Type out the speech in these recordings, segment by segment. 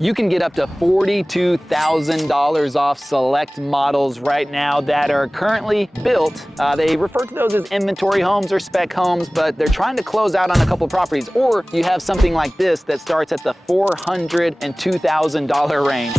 You can get up to $42,000 off select models right now that are currently built. They refer to those as inventory homes or spec homes, but they're trying to close out on a couple properties. Or you have something like this that starts at the $402,000 range.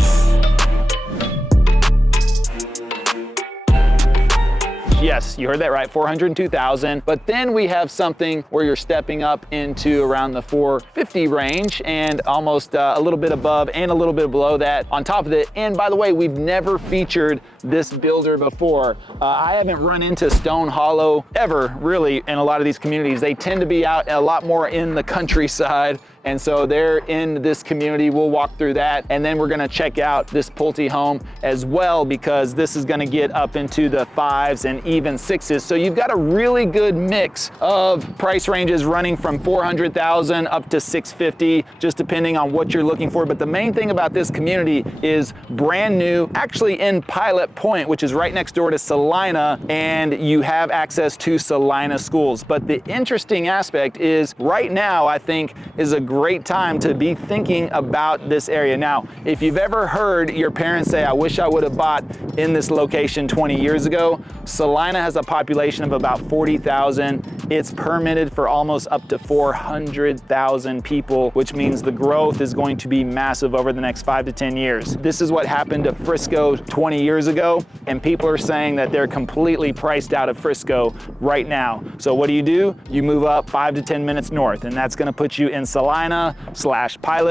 Yes, you heard that right, 402,000. But then we have something where you're stepping up into around the 450 range and almost a little bit above and a little bit below that on top of it. And by the way, we've never featured this builder before. I haven't run into Stone Hollow ever, really, in a lot of these communities. They tend to be out a lot more in the countryside. And so they're in this community. We'll walk through that. And then we're gonna check out this Pulte home as well, because this is gonna get up into the 5s and even 6s. So you've got a really good mix of price ranges running from 400,000 up to 650, just depending on what you're looking for. But the main thing about this community is brand new, actually in Pilot Point, which is right next door to Celina, and you have access to Celina schools. But the interesting aspect is right now, I think, is a great time to be thinking about this area. Now, if you've ever heard your parents say, I wish I would have bought in this location 20 years ago, Celina has a population of about 40,000. It's permitted for almost up to 400,000 people, which means the growth is going to be massive over the next 5 to 10 years. This is what happened to Frisco 20 years ago, and people are saying that they're completely priced out of Frisco right now. So what do? You move up 5 to 10 minutes north, and that's gonna put you in Celina/Pilot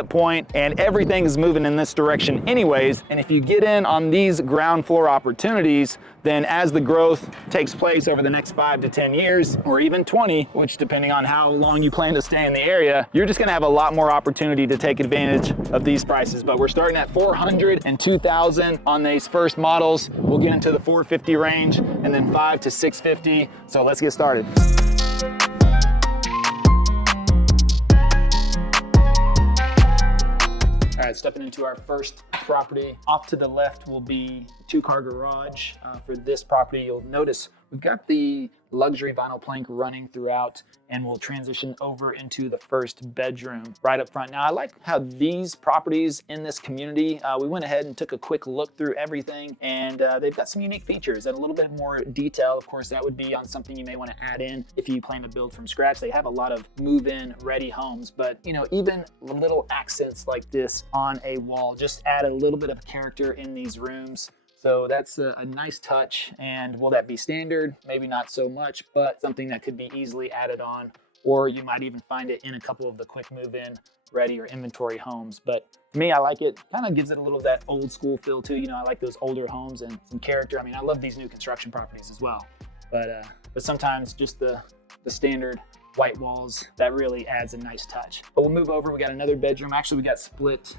Point, and everything is moving in this direction anyways. And if you get in on these ground floor opportunities, then as the growth takes place over the next 5 to 10 years, or even 20, which depending on how long you plan to stay in the area, you're just gonna have a lot more opportunity to take advantage of these prices. But we're starting at 402,000 on these first models. We'll get into the 450 range and then 5 to 650. So let's get started. All right, stepping into our first property. Off to the left will be a 2-car garage. For this property, you'll notice we've got the luxury vinyl plank running throughout, and we'll transition over into the first bedroom right up front. Now, I like how these properties in this community, we went ahead and took a quick look through everything, and they've got some unique features and a little bit more detail. Of course, that would be on something you may want to add in if you plan to build from scratch. They have a lot of move-in ready homes, but even little accents like this on a wall just add a little bit of character in these rooms. So that's a nice touch. And will that be standard? Maybe not so much, but something that could be easily added on, or you might even find it in a couple of the quick move-in ready or inventory homes. But to me, I like it. Kind of gives it a little of that old school feel too. I like those older homes and some character. I mean, I love these new construction properties as well. But sometimes just the standard white walls, that really adds a nice touch. But we'll move over. We got another bedroom. Actually, we got split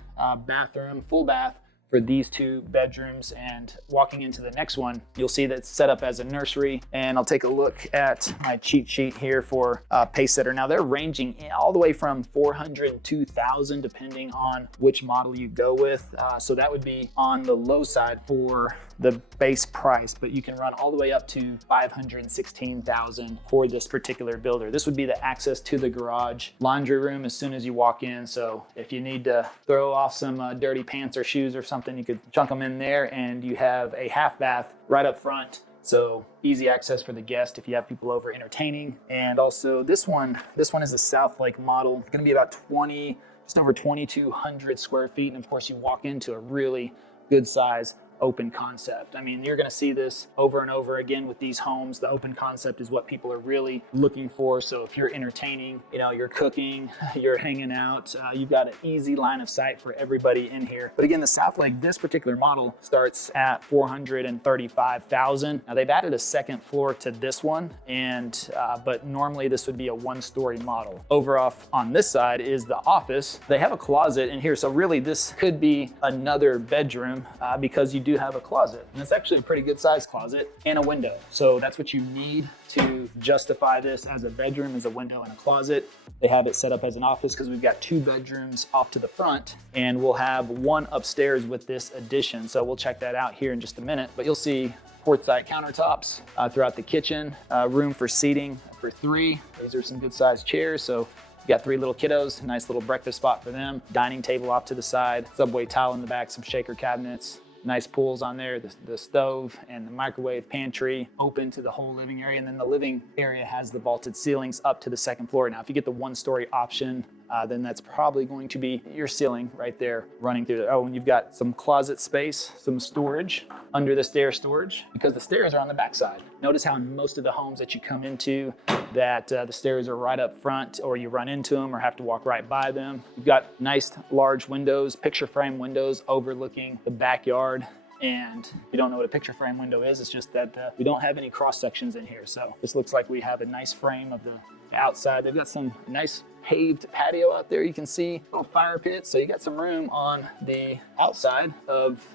bathroom, full bath for these 2 bedrooms. And walking into the next one, you'll see that it's set up as a nursery. And I'll take a look at my cheat sheet here for pace setter. Now they're ranging all the way from 402,000 depending on which model you go with. So that would be on the low side for the base price, but you can run all the way up to 516,000 for this particular builder. This would be the access to the garage, laundry room as soon as you walk in. So if you need to throw off some dirty pants or shoes or something, you could chunk them in there, and you have a half bath right up front. So easy access for the guest if you have people over entertaining. And also this one is a South Lake model. It's gonna be about just over 2,200 square feet. And of course you walk into a really good size open concept. I mean, you're going to see this over and over again with these homes. The open concept is what people are really looking for. So if you're entertaining, you're cooking, you're hanging out, you've got an easy line of sight for everybody in here. But again, the South Lake, this particular model starts at 435,000. Now they've added a second floor to this one, and but normally this would be a 1-story model. Over off on this side is the office. They have a closet in here, so really this could be another bedroom because you do have a closet, and it's actually a pretty good sized closet and a window. So that's what you need to justify this as a bedroom, is a window and a closet. They have it set up as an office because we've got 2 bedrooms off to the front, and we'll have 1 upstairs with this addition. So we'll check that out here in just a minute, but you'll see quartzite countertops throughout the kitchen, room for seating for 3. These are some good sized chairs. So You got 3 little kiddos, nice little breakfast spot for them, dining table off to the side, subway tile in the back, some shaker cabinets, nice pools on there, the stove and the microwave pantry open to the whole living area. And then the living area has the vaulted ceilings up to the 2nd floor. Now, if you get the 1-story option, then that's probably going to be your ceiling right there running through there. Oh, and you've got some closet space, some storage under the stair storage because the stairs are on the back side. Notice how in most of the homes that you come into that the stairs are right up front, or you run into them or have to walk right by them. You've got nice large windows, picture frame windows overlooking the backyard. And if you don't know what a picture frame window is, it's just that we don't have any cross sections in here. So this looks like we have a nice frame of the outside. They've got some nice paved patio out there. You can see little fire pits. So you got some room on the outside of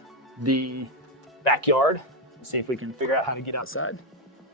the backyard. Let's see if we can figure out how to get outside.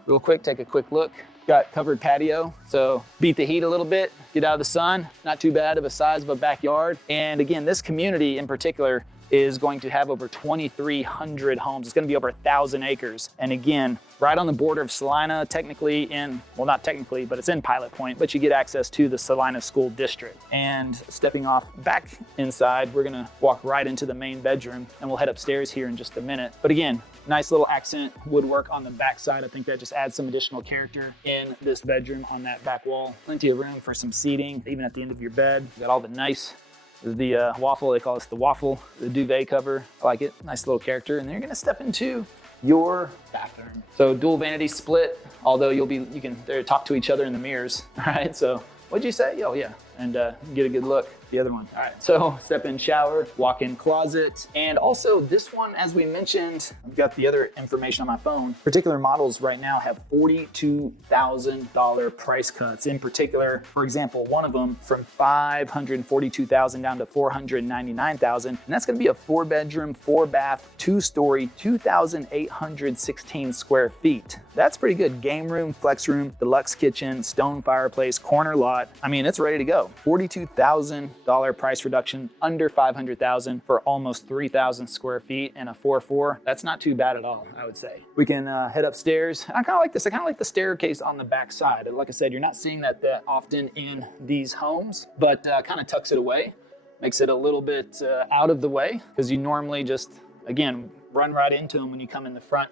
Real quick, take a quick look. Got covered patio, so beat the heat a little bit, get out of the sun. Not too bad of a size of a backyard. And again, this community in particular is going to have over 2,300 homes. It's gonna be over 1,000 acres. And again, right on the border of Celina, technically in, well, not technically, but it's in Pilot Point, but you get access to the Celina School District. And stepping off back inside, we're gonna walk right into the main bedroom and we'll head upstairs here in just a minute. But again, nice little accent woodwork on the back side. I think that just adds some additional character in this bedroom on that back wall. Plenty of room for some seating, even at the end of your bed. You got all the nice, the waffle, they call this the waffle, the duvet cover. I like it, nice little character. And then you're gonna step into your bathroom. So dual vanity split, although you can talk to each other in the mirrors, all right? So what'd you say? Oh yeah, and get a good look. The other one. All right, so step in shower, walk-in closet. And also this one, as we mentioned, I've got the other information on my phone. Particular models right now have $42,000 price cuts. In particular, for example, one of them from $542,000 down to $499,000. And that's gonna be a 4-bedroom, 4-bath, 2-story, 2,816 square feet. That's pretty good. Game room, flex room, deluxe kitchen, stone fireplace, corner lot. I mean, it's ready to go. $42,000 price reduction, under $500,000 for almost 3,000 square feet and a 4.4. That's not too bad at all, I would say. We can head upstairs. I kind of like this. I kind of like the staircase on the back side. Like I said, you're not seeing that often in these homes, but kind of tucks it away, makes it a little bit out of the way, because you normally just, again, run right into them when you come in the front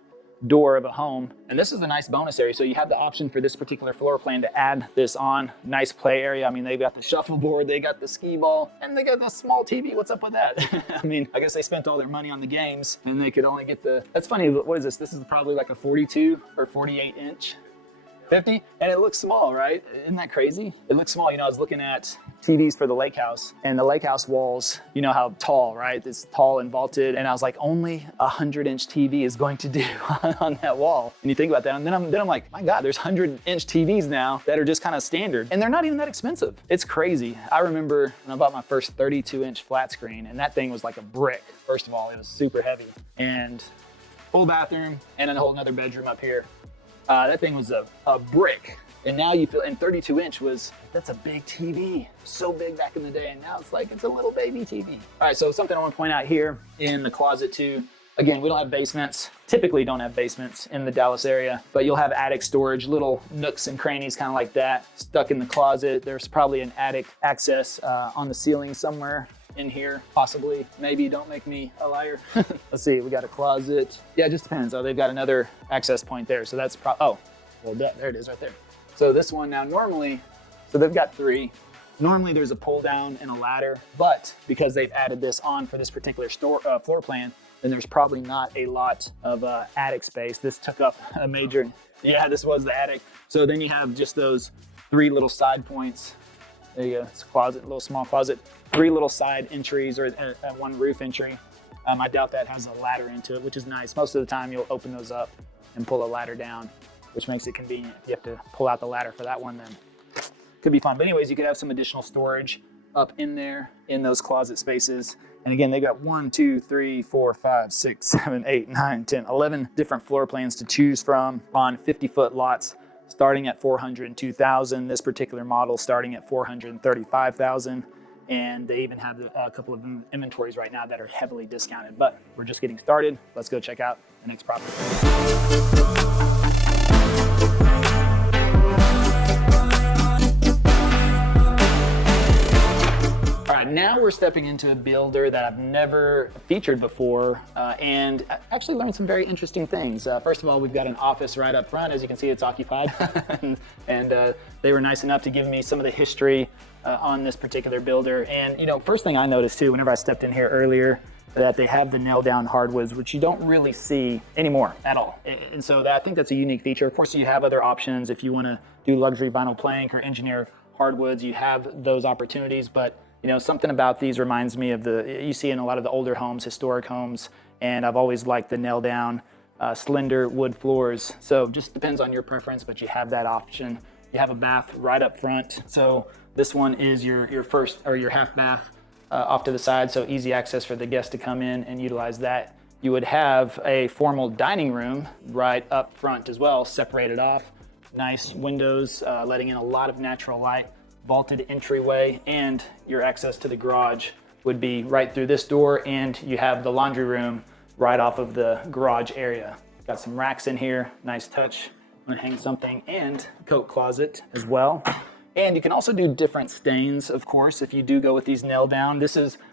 door of a home. And this is a nice bonus area. So you have the option for this particular floor plan to add this on. Nice play area. I mean, they've got the shuffleboard, they got the skee ball, and they got the small TV. What's up with that? I mean, I guess they spent all their money on the games and they could only get that's funny. What is this? This is probably like a 42 or 48 inch 50, and it looks small, right? Isn't that crazy? It looks small. You know, I was looking at TVs for the lake house, and the lake house walls, you know how tall, right? It's tall and vaulted, and I was like, only a 100-inch TV is going to do on that wall. And you think about that, and then I'm like, my God, there's 100-inch TVs now that are just kind of standard, and they're not even that expensive. It's crazy. I remember when I bought my first 32-inch flat screen, and that thing was like a brick. First of all, it was super heavy, and full bathroom, and then a whole another bedroom up here. That thing was a brick. And now you feel, and 32-inch that's a big TV. So big back in the day, and now it's like, it's a little baby TV. All right, so something I want to point out here in the closet too. Again, we don't have basements, typically don't have basements in the Dallas area, but you'll have attic storage, little nooks and crannies kind of like that, stuck in the closet. There's probably an attic access on the ceiling somewhere in here, possibly, maybe. Don't make me a liar. Let's see, we got a closet. Yeah, it just depends. Oh, they've got another access point there. So that's oh, well, there it is right there. So this one now normally, so they've got 3. Normally there's a pull down and a ladder, but because they've added this on for this particular floor plan, then there's probably not a lot of attic space. This took up a major, yeah, this was the attic. So then you have just those 3 little side points. There you go, it's a closet, a little small closet. 3 little side entries or 1 roof entry. I doubt that has a ladder into it, which is nice. Most of the time you'll open those up and pull a ladder down, which makes it convenient. If you have to pull out the ladder for that one, then could be fun. But anyways, you could have some additional storage up in there in those closet spaces. And again, they got 1, 2, 3, 4, 5, 6, 7, 8, 9, 10, 11 different floor plans to choose from on 50-foot lots, starting at $402,000. This particular model starting at $435,000. And they even have a couple of inventories right now that are heavily discounted, but we're just getting started. Let's go check out the next property. right, now we're stepping into a builder that I've never featured before and actually learned some very interesting things. First of all, we've got an office right up front. As you can see, it's occupied. and they were nice enough to give me some of the history on this particular builder. And you know, first thing I noticed too, whenever I stepped in here earlier, that they have the nail down hardwoods, which you don't really see anymore at all. And so I think that's a unique feature. Of course, you have other options. If you wanna do luxury vinyl plank or engineer hardwoods, you have those opportunities. But you know, something about these reminds me of you see in a lot of the older homes, historic homes, and I've always liked the nail down, slender wood floors. So just depends on your preference, but you have that option. You have a bath right up front. So this one is your first or your half bath off to the side, so easy access for the guests to come in and utilize that. You would have a formal dining room right up front as well, separated off. Nice windows, letting in a lot of natural light, vaulted entryway, and your access to the garage would be right through this door, and you have the laundry room right off of the garage area. Got some racks in here, nice touch. I'm gonna hang something, and coat closet as well. And you can also do different stains, of course, if you do go with these nail down. They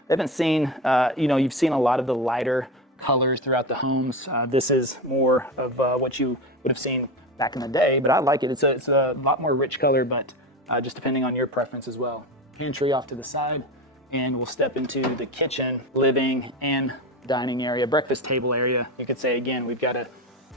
haven't seen, you know, you've seen a lot of the lighter colors throughout the homes. This is more of what you would have seen back in the day, but I like it. It's a lot more rich color, but just depending on your preference as well. Pantry off to the side, and we'll step into the kitchen, living, and dining area, breakfast table area. You could say, again, we've got a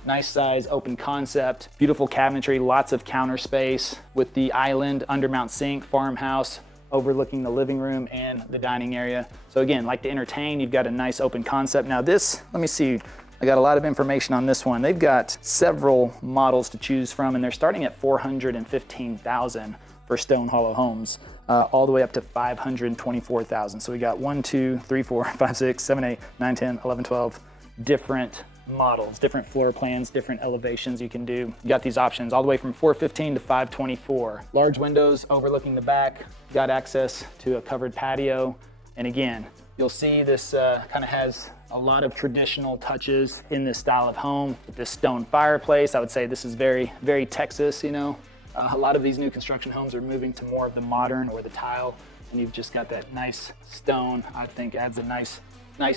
nice size, open concept, beautiful cabinetry, lots of counter space with the island undermount sink, farmhouse, overlooking the living room and the dining area. So again, like to entertain, you've got a nice open concept. Now this, let me see, I got a lot of information on this one. They've got several models to choose from, and they're starting at $415,000 for Stone Hollow Homes, all the way up to $524,000. So we got 1, 2, 3, 4, 5, 6, 7, 8, 9, 10, 11, 12 different models, different floor plans, different elevations you can do. You got these options all the way from 415 to 524. Large windows overlooking the back, got access to a covered patio. And again, you'll see this kind of has a lot of traditional touches in this style of home. With this stone fireplace, I would say this is very, very Texas, you know. A lot of these new construction homes are moving to more of the modern or the tile, and you've just got that nice stone. I think adds a nice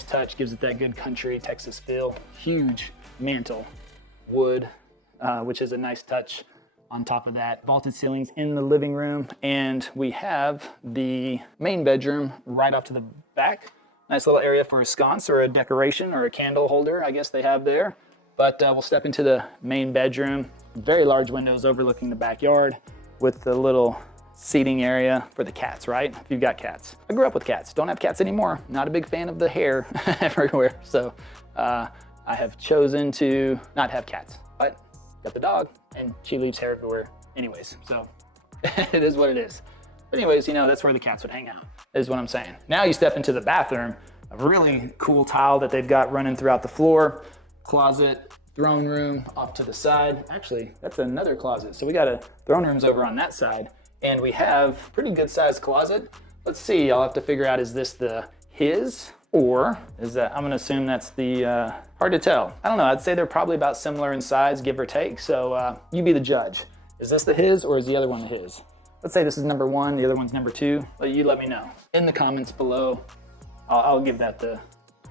touch, gives it that good country Texas feel. Huge mantle, wood, which is a nice touch on top of that. Vaulted ceilings in the living room, and we have the main bedroom right off to the back. Nice little area for a sconce or a decoration or a candle holder, I guess they have there. But we'll step into the main bedroom. Very large windows overlooking the backyard with the little seating area for the cats, right? If you've got cats. I grew up with cats, don't have cats anymore. Not a big fan of the hair everywhere. So I have chosen to not have cats, but got the dog and she leaves hair everywhere anyways. So it is what it is. But anyways, you know, that's where the cats would hang out, is what I'm saying. Now you step into the bathroom, a really cool tile that they've got running throughout the floor, closet, throne room off to the side. Actually, that's another closet. So we got a throne room's over on that side. And we have pretty good sized closet. Let's see, I'll have to figure out, is this his or is that, I'm gonna assume that's the, hard to tell. I don't know, I'd say they're probably about similar in size, give or take. So you be the judge. Is this the his or is the other one the his? Let's say this is number 1, the other one's number 2. But you let me know in the comments below. I'll give that the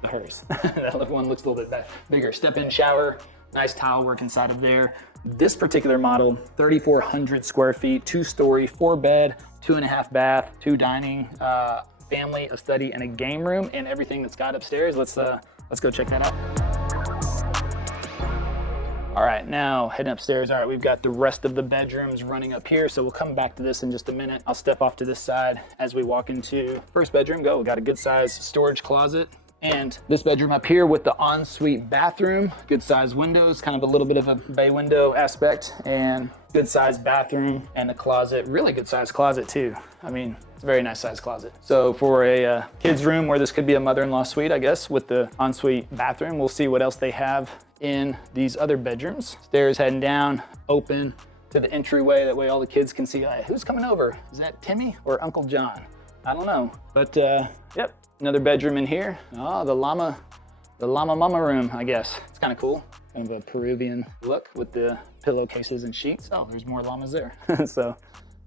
hers. That one looks a little bit bigger. Step-in shower, nice tile work inside of there. This particular model, 3,400 square feet, 2-story, 4-bed, 2.5 bath, 2 dining, family, a study, and a game room, and everything that's got upstairs. Let's go check that out. All right, now heading upstairs. All right, we've got the rest of the bedrooms running up here, so we'll come back to this in just a minute. I'll step off to this side as we walk into first bedroom. We got a good size storage closet. And this bedroom up here with the ensuite bathroom, good size windows, kind of a little bit of a bay window aspect, and good size bathroom and a closet, really good size closet too. I mean, it's a very nice size closet. So for a kid's room where this could be a mother-in-law suite, I guess, with the ensuite bathroom, we'll see what else they have in these other bedrooms. Stairs heading down, open to the entryway. That way all the kids can see, who's coming over? Is that Timmy or Uncle John? I don't know, but yep. Another bedroom in here. Oh, the llama mama room, I guess. It's kind of cool. Kind of a Peruvian look with the pillowcases and sheets. Oh, there's more llamas there. So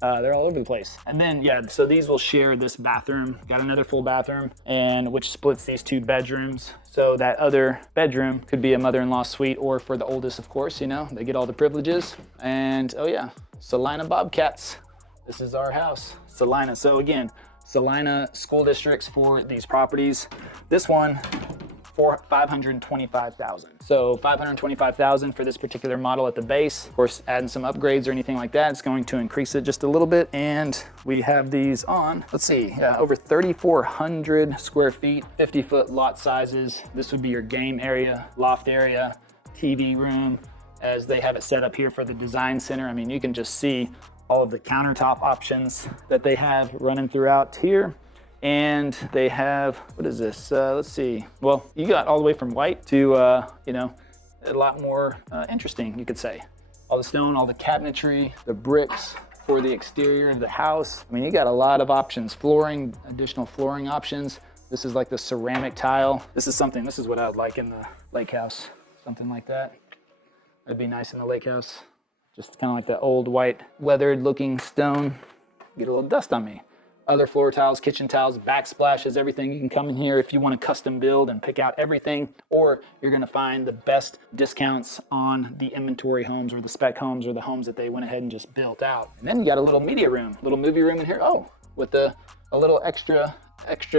They're all over the place. And then, yeah, so these will share this bathroom. Got another full bathroom, and which splits these 2 bedrooms. So that other bedroom could be a mother-in-law suite, or for the oldest, of course, you know, they get all the privileges. And oh yeah, Celina Bobcats. This is our house, Celina. So again, Celina school districts for these properties. This one, for $525,000. So $525,000 for this particular model at the base. Of course, adding some upgrades or anything like that, it's going to increase it just a little bit. And we have these on, let's see, over 3,400 square feet, 50-foot lot sizes. This would be your game area, loft area, TV room, as they have it set up here for the design center. I mean, you can just see all of the countertop options that they have running throughout here. And they have, what is this? Let's see. Well, you got all the way from white to, you know, a lot more interesting, you could say. All the stone, all the cabinetry, the bricks for the exterior of the house. I mean, you got a lot of options. Flooring, additional flooring options. This is like the ceramic tile. This is what I would like in the lake house. Something like that. That'd be nice in the lake house. Just kind of like that old white weathered looking stone. Get a little dust on me. Other floor tiles, kitchen tiles, backsplashes, everything. You can come in here if you want to custom build and pick out everything, or you're going to find the best discounts on the inventory homes or the spec homes or the homes that they went ahead and just built out. And then you got a little media room, little movie room in here. Oh, with a little extra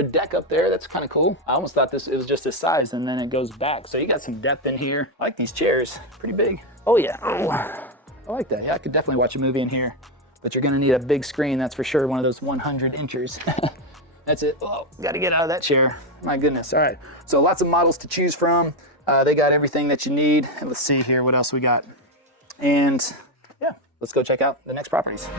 deck up there. That's kind of cool. I almost thought it was just this size, and then it goes back. So you got some depth in here. I like these chairs, pretty big. Oh yeah, oh, I like that. Yeah, I could definitely watch a movie in here. But you're gonna need a big screen, that's for sure, one of those 100 inchers. That's it. Oh, gotta get out of that chair. My goodness, all right. So lots of models to choose from. They got everything that you need. And let's see here, what else we got. And yeah, let's go check out the next properties.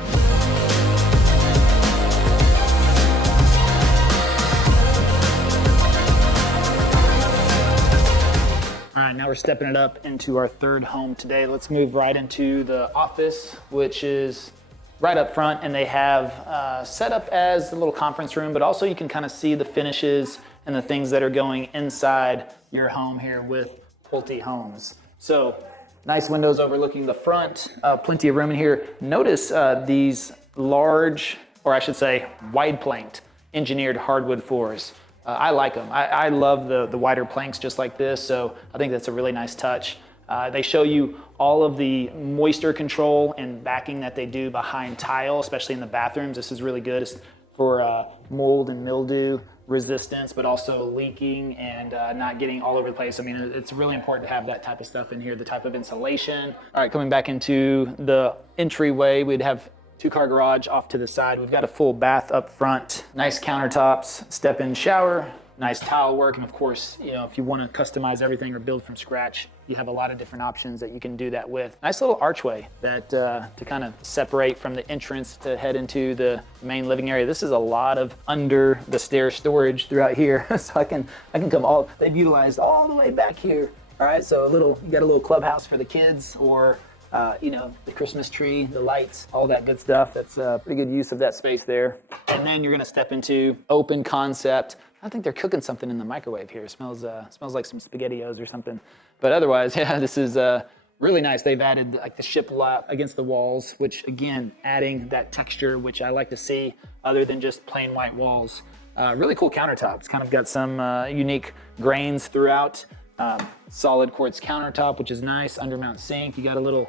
All right, now we're stepping it up into our 3rd home today. Let's move right into the office, which is right up front, and they have set up as a little conference room, but also you can kind of see the finishes and the things that are going inside your home here with Pulte Homes. So nice windows overlooking the front, plenty of room in here. Notice these large, or I should say wide planked engineered hardwood floors. I like them. I love the wider planks just like this, so I think that's a really nice touch. They show you all of the moisture control and backing that they do behind tile, especially in the bathrooms. This is really good for mold and mildew resistance, but also leaking and not getting all over the place. I mean, it's really important to have that type of stuff in here, the type of insulation. All right, coming back into the entryway, we'd have 2-car garage off to the side. We've got a full bath up front, nice countertops, step-in shower, nice tile work, and of course, you know, if you want to customize everything or build from scratch, you have a lot of different options that you can do that with. Nice little archway that to kind of separate from the entrance to head into the main living area. This is a lot of under the stairs storage throughout here, so I can come all. They've utilized all the way back here. All right, so you got a little clubhouse for the kids, or you know, the Christmas tree, the lights, all that good stuff. That's a pretty good use of that space there. And then you're gonna step into open concept. I think they're cooking something in the microwave here. It smells like some SpaghettiOs or something. But otherwise, yeah, this is really nice. They've added like the shiplap against the walls, which again, adding that texture, which I like to see other than just plain white walls. Really cool countertops. Kind of got some unique grains throughout. Solid quartz countertop, which is nice. Undermount sink. You got a little,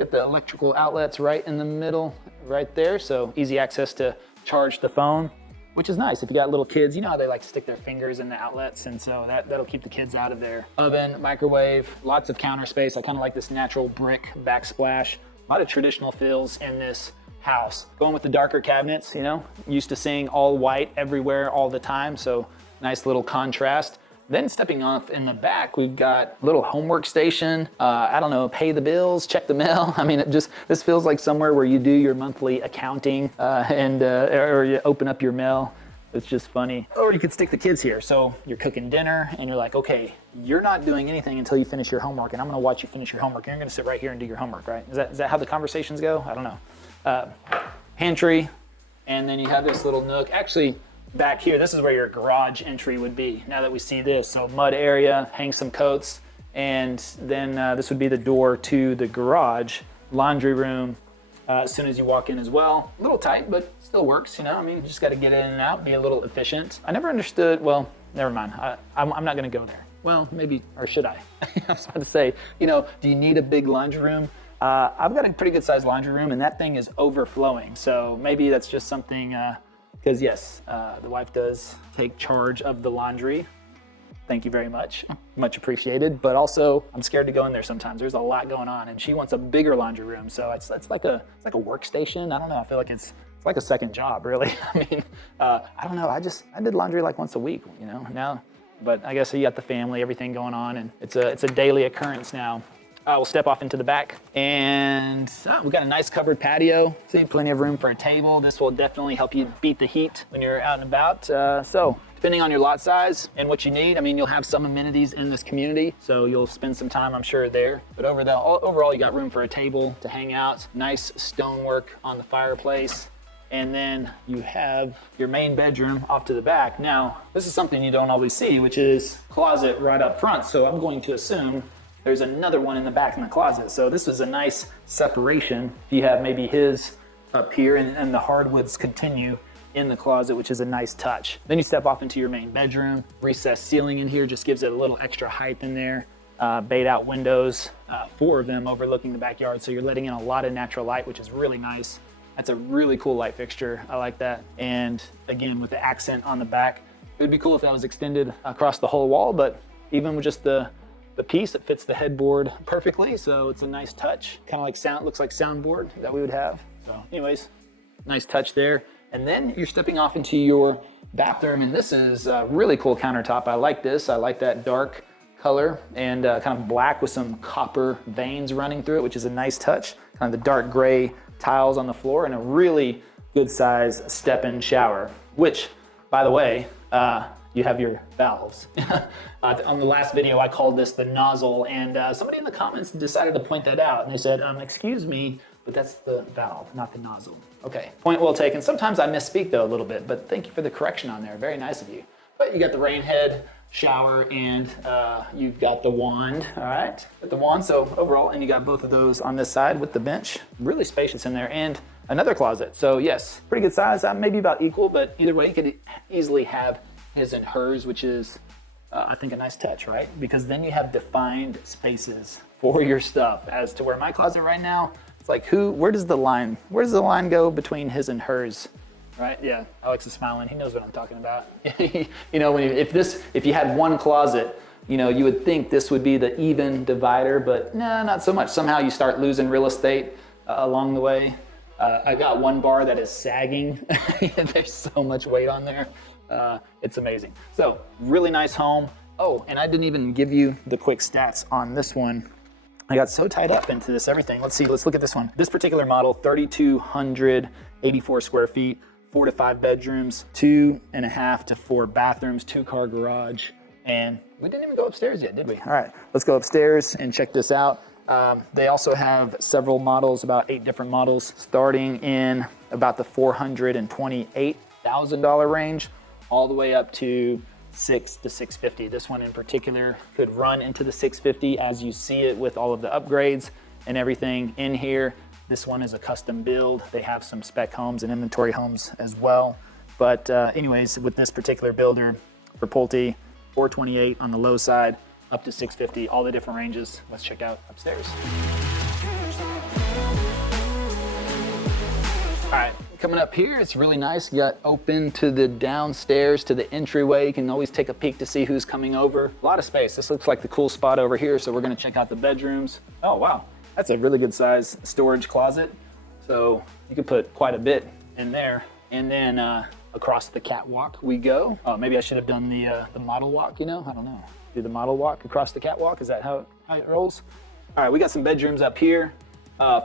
get the electrical outlets right in the middle, right there. So easy access to charge the phone, which is nice. If you got little kids, you know how they like to stick their fingers in the outlets, and so that'll keep the kids out of there. Oven, microwave, lots of counter space. I kind of like this natural brick backsplash. A lot of traditional feels in this house. Going with the darker cabinets, you know, used to seeing all white everywhere all the time, so nice little contrast. Then stepping off in the back, we've got a little homework station. I don't know, pay the bills, check the mail. I mean, this feels like somewhere where you do your monthly accounting or you open up your mail. It's just funny. Or you could stick the kids here. So you're cooking dinner and you're like, okay, you're not doing anything until you finish your homework, and I'm gonna watch you finish your homework. And you're gonna sit right here and do your homework, right? Is that how the conversations go? I don't know. Pantry, and then you have this little nook. Actually, back here, this is where your garage entry would be, now that we see this. So mud area, hang some coats, and then this would be the door to the garage, laundry room, as soon as you walk in as well. A little tight, but still works, you know? I mean, you just got to get in and out, be a little efficient. I never understood, well, never mind. I'm not going to go there. Well, maybe, or should I? I was about to say, you know, do you need a big laundry room? I've got a pretty good sized laundry room, and that thing is overflowing. So maybe that's just something, because yes, the wife does take charge of the laundry. Thank you very much. Much appreciated. But also, I'm scared to go in there sometimes. There's a lot going on, and she wants a bigger laundry room. So it's like a workstation. I don't know. I feel like it's like a second job, really. I mean, I don't know. I did laundry like once a week, you know, now. But I guess you got the family, everything going on, and it's a daily occurrence now. We'll step off into the back, and we've got a nice covered patio. See, plenty of room for a table. This will definitely help you beat the heat when you're out and about. So depending on your lot size and what you need, I mean, you'll have some amenities in this community, so you'll spend some time, I'm sure, there. But overall, you got room for a table to hang out. Nice stonework on the fireplace. And then you have your main bedroom off to the back. Now, this is something you don't always see, which is closet right up front. So I'm going to assume there's another one in the back in the closet. So this is a nice separation. You have maybe his up here, and the hardwoods continue in the closet, which is a nice touch. Then you step off into your main bedroom. Recessed ceiling in here just gives it a little extra height in there. Bayed out windows, 4 of them overlooking the backyard. So you're letting in a lot of natural light, which is really nice. That's a really cool light fixture. I like that. And again, with the accent on the back, it would be cool if that was extended across the whole wall, but even with just the piece, it fits the headboard perfectly. So it's a nice touch, kind of like looks like soundboard that we would have. So anyways, nice touch there. And then you're stepping off into your bathroom, and this is a really cool countertop. I like this. I like that dark color and kind of black with some copper veins running through it, which is a nice touch. Kind of the dark gray tiles on the floor, and a really good size step-in shower, which, by the way, you have your valves. On the last video, I called this the nozzle, and somebody in the comments decided to point that out, and they said, excuse me, but that's the valve, not the nozzle. Okay, point well taken. Sometimes I misspeak though a little bit, but thank you for the correction on there. Very nice of you. But you got the rain head, shower, and you've got the wand, all right? Got the wand, so overall, and you got both of those on this side with the bench. Really spacious in there, and another closet. So yes, pretty good size, maybe about equal, but either way, you could easily have his and hers, which is, I think, a nice touch, right? Because then you have defined spaces for your stuff, as to where my closet right now, it's like, where does the line go between his and hers? Right? Yeah, Alex is smiling. He knows what I'm talking about. You know, if you had one closet, you know, you would think this would be the even divider, but nah, not so much. Somehow you start losing real estate along the way. I got one bar that is sagging. There's so much weight on there. It's amazing. So really nice home. Oh, and I didn't even give you the quick stats on this one. I got so tied up into this everything. Let's look at this one. This particular model, 3,284 square feet. 4 to 5 bedrooms, 2.5 to 4 bathrooms, 2-car garage, and we didn't even go upstairs yet, did we? All right, let's go upstairs and check this out. They also have several models, about 8 different models, starting in about the $428,000 range, all the way up to $600,000 to $650,000. This one in particular could run into the $650,000 as you see it with all of the upgrades and everything in here. This one is a custom build. They have some spec homes and inventory homes as well. But anyways, with this particular builder for Pulte, $428,000 on the low side, up to $650,000, all the different ranges. Let's check out upstairs. All right, coming up here, it's really nice. You got open to the downstairs, to the entryway. You can always take a peek to see who's coming over. A lot of space. This looks like the cool spot over here, so we're gonna check out the bedrooms. Oh, wow. That's a really good size storage closet. So you could put quite a bit in there. And then across the catwalk we go. Oh, maybe I should have done the model walk, you know? I don't know. Do the model walk across the catwalk? Is that how it rolls? All right, we got some bedrooms up here.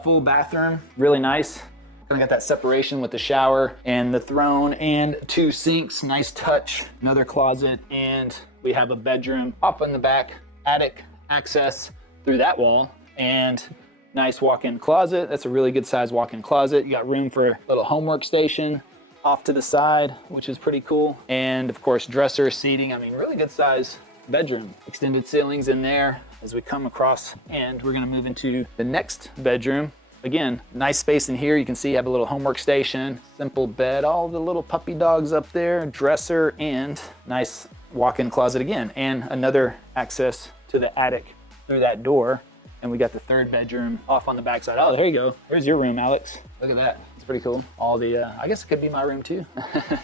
Full bathroom, really nice. Kind of got that separation with the shower and the throne and 2 sinks, nice touch. Another closet, and we have a bedroom off in the back, attic access through that wall, and nice walk-in closet. That's a really good size walk-in closet. You got room for a little homework station off to the side, which is pretty cool. And of course, dresser, seating. I mean, really good size bedroom. Extended ceilings in there as we come across, and we're gonna move into the next bedroom. again, nice space in here. You can see you have a little homework station, simple bed, all the little puppy dogs up there, dresser, and nice walk-in closet again, and another access to the attic through that door. And we got the third bedroom off on the backside. Oh, there you go. There's your room, Alex. Look at that. It's pretty cool. All the, I guess it could be my room too.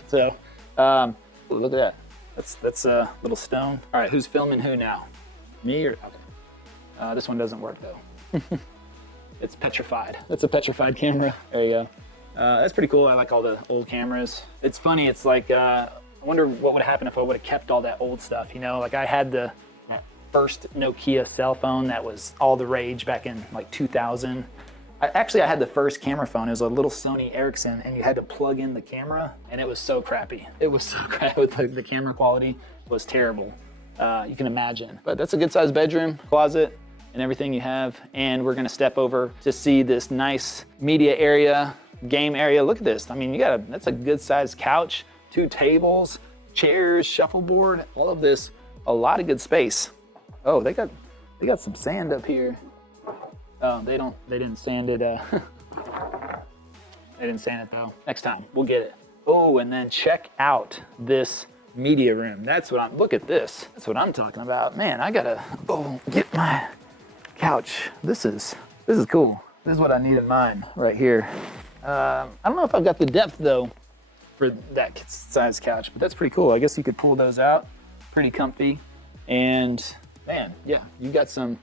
So, look at that. That's a little stone. All right, who's filming who now? Me or, okay. This one doesn't work though. It's petrified. That's a petrified camera. There you go. That's pretty cool. I like all the old cameras. It's funny, it's like, I wonder what would happen if I would have kept all that old stuff, you know? Like I had that first Nokia cell phone that was all the rage back in like 2000. I had the first camera phone. It was a little Sony Ericsson, and you had to plug in the camera, and it was so crappy. It was so crappy. The camera quality was terrible. You can imagine. But that's a good sized bedroom, closet, and everything you have. And we're gonna step over to see this nice media area, game area. Look at this. I mean, that's a good sized couch, 2 tables, chairs, shuffleboard, all of this, a lot of good space. Oh, they got some sand up here. Oh, they didn't sand it. They didn't sand it though. Next time, we'll get it. Oh, and then check out this media room. Look at this. That's what I'm talking about. Man, I gotta get my couch. This is cool. This is what I need in mine right here. I don't know if I've got the depth though for that size couch, but that's pretty cool. I guess you could pull those out. Pretty comfy. And man, yeah, you got some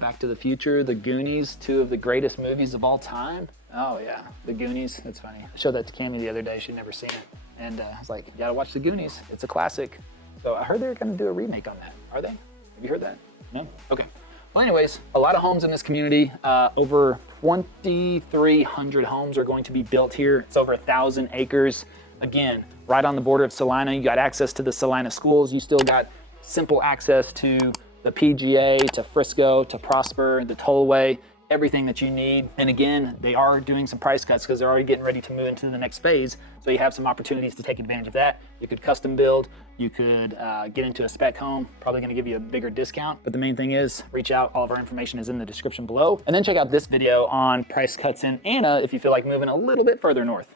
Back to the Future, The Goonies, 2 of the greatest movies of all time. Oh yeah, The Goonies, that's funny. I showed that to Cammie the other day, she'd never seen it. And I was like, you gotta watch The Goonies, it's a classic. So I heard they're gonna do a remake on that. Are they? Have you heard that? No? Okay. Well anyways, a lot of homes in this community. Over 2,300 homes are going to be built here. It's over 1,000 acres. Again, right on the border of Celina. You got access to the Celina schools. You still got simple access to the PGA, to Frisco, to Prosper, the tollway, everything that you need. And again, they are doing some price cuts because they're already getting ready to move into the next phase. So you have some opportunities to take advantage of that. You could custom build, you could get into a spec home, probably gonna give you a bigger discount. But the main thing is reach out, all of our information is in the description below. And then check out this video on price cuts in Anna if you feel like moving a little bit further north.